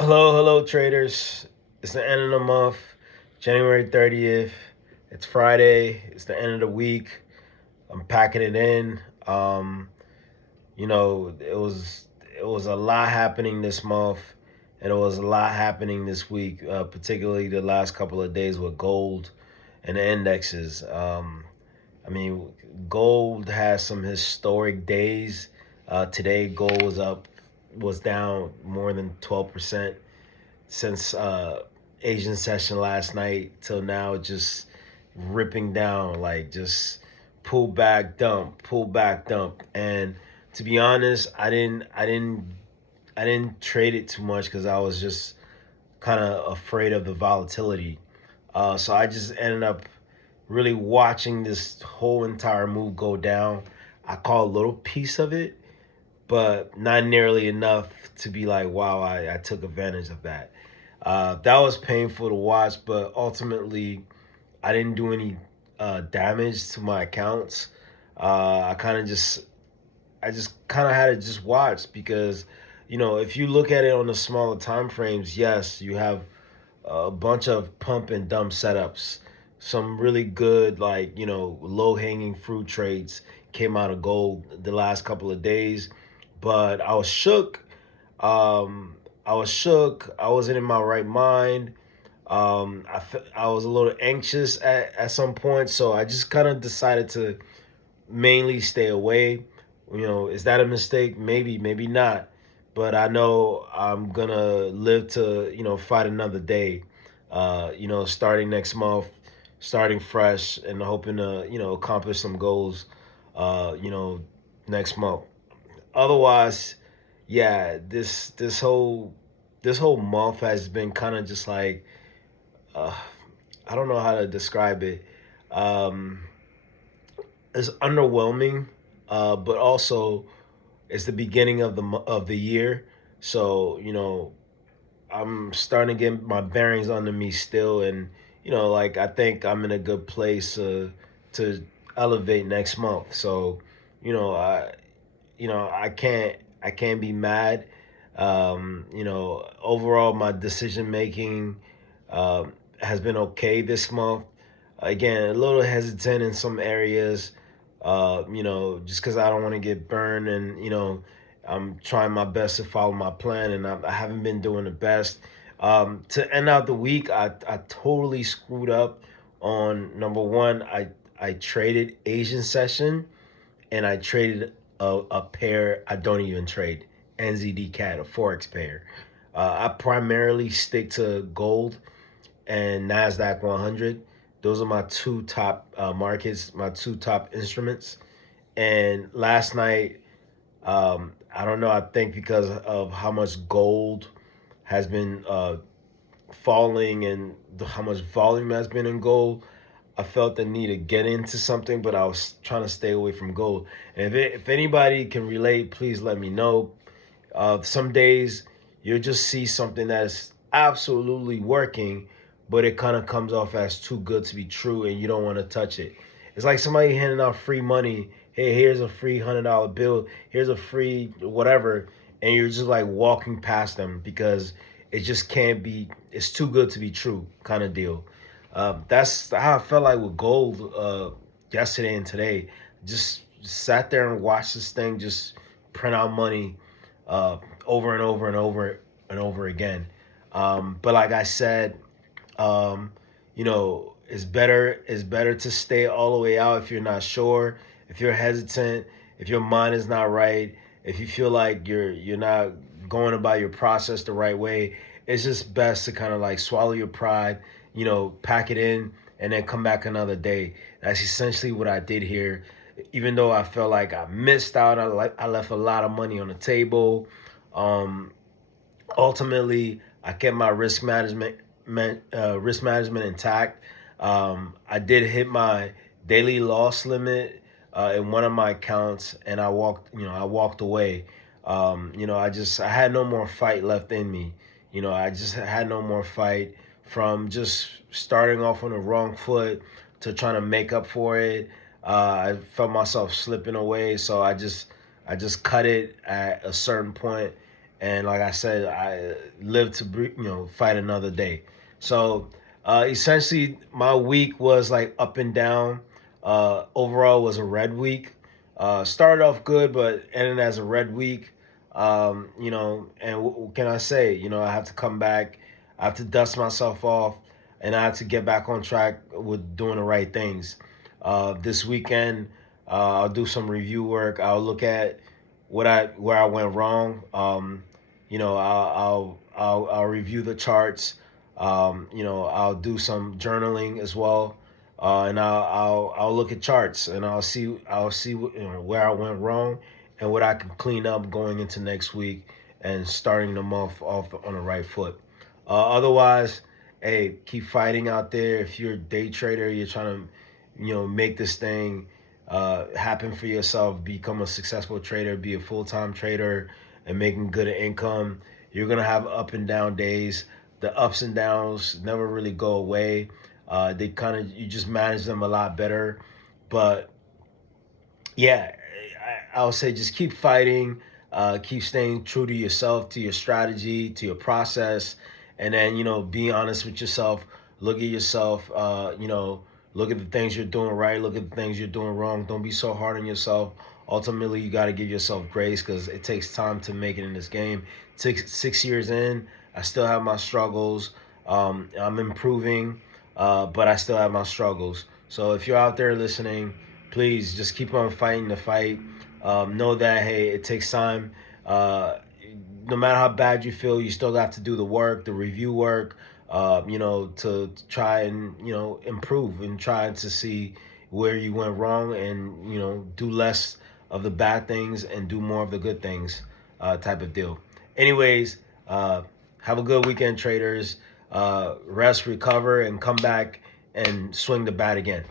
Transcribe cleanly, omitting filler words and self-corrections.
Hello, traders. It's the end of the month, January 30th. It's Friday. It's the end of the week. I'm packing it in. It was a lot happening this month, and it was a lot happening this week, particularly the last couple of days with gold and the indexes. I mean, gold has some historic days. Today, gold was down more than 12% since Asian session last night till now, just ripping down, like just pull back, dump. And to be honest, I didn't trade it too much because I was just kind of afraid of the volatility. So I just ended up really watching this whole entire move go down. I caught a little piece of it, but not nearly enough to be like, wow, I took advantage of that. That was painful to watch, but ultimately, I didn't do any damage to my accounts. I kind of just, I just kind of had to just watch because, if you look at it on the smaller time frames, yes, you have a bunch of pump and dump setups. Some really good, like, low hanging fruit trades came out of gold the last couple of days. But I was shook. I was shook. I wasn't in my right mind. I was a little anxious at some point. So I just kind of decided to mainly stay away. Is that a mistake? Maybe, maybe not. But I know I'm gonna live to fight another day. Starting next month, starting fresh, and hoping to accomplish some goals. Uh, you know, Next month. Otherwise, yeah, this whole month has been kind of just like uh, I don't know how to describe it. Um, it's underwhelming, but also it's the beginning of the year, so I'm starting to get my bearings under me still, and like I think I'm in a good place to elevate next month. So, you know, I I can't be mad. Overall, my decision making has been okay this month. Again, a little hesitant in some areas, just because I don't want to get burned, and I'm trying my best to follow my plan, and I haven't been doing the best. To end out the week, I totally screwed up on number one. I traded Asian session, and I traded a pair I don't even trade, NZD CAD, a forex pair. I primarily stick to gold and Nasdaq 100. Those are my two top markets, my two top instruments. And last night, I don't know. I think because of how much gold has been falling and how much volume has been in gold, I felt the need to get into something, but I was trying to stay away from gold. And if anybody can relate, please let me know. Some days you'll just see something that's absolutely working, but it kind of comes off as too good to be true, and you don't want to touch it. It's like somebody handing out free money. Hey, here's a free $100 bill. Here's a free whatever, and you're just like walking past them because it just can't be. It's too good to be true, kind of deal. That's how I felt like with gold yesterday and today. Just sat there and watched this thing just print out money over and over and over and over again. But like I said, it's better to stay all the way out if you're not sure, if you're hesitant, if your mind is not right, if you feel like you're not going about your process the right way. It's just best to kind of like swallow your pride, pack it in, and then come back another day. That's essentially what I did here. Even though I felt like I missed out, I left a lot of money on the table. Um, Ultimately, I kept my risk management intact. I did hit my daily loss limit in one of my accounts, and I walked away. I had no more fight left in me. I just had no more fight from just starting off on the wrong foot to trying to make up for it. I felt myself slipping away, so I just cut it at a certain point, and like I said, I live to fight another day. So essentially, my week was like up and down. Overall, was a red week. Started off good, but ended as a red week. And what can I say? I have to come back. I have to dust myself off, and I have to get back on track with doing the right things. This weekend, I'll do some review work. I'll look at where I went wrong. I'll review the charts. I'll do some journaling as well, and I'll look at charts and I'll see where I went wrong and what I can clean up going into next week and starting the month off on the right foot. Otherwise, hey, keep fighting out there. If you're a day trader, you're trying to make this thing happen for yourself, become a successful trader, be a full-time trader, and making good income. You're gonna have up and down days. The ups and downs never really go away. They kind of you just manage them a lot better. But yeah, I would say just keep fighting, keep staying true to yourself, to your strategy, to your process, and then be honest with yourself. Look at yourself. Look at the things you're doing right. Look at the things you're doing wrong. Don't be so hard on yourself. Ultimately, you got to give yourself grace because it takes time to make it in this game. 6 years in, I still have my struggles. I'm improving, but I still have my struggles. So if you're out there listening, please just keep on fighting the fight. Know that, hey, it takes time. No matter how bad you feel, you still have to do the work, the review work, to try and, improve and try to see where you went wrong and, do less of the bad things and do more of the good things, type of deal. Anyways, have a good weekend, traders. Rest, recover, and come back and swing the bat again.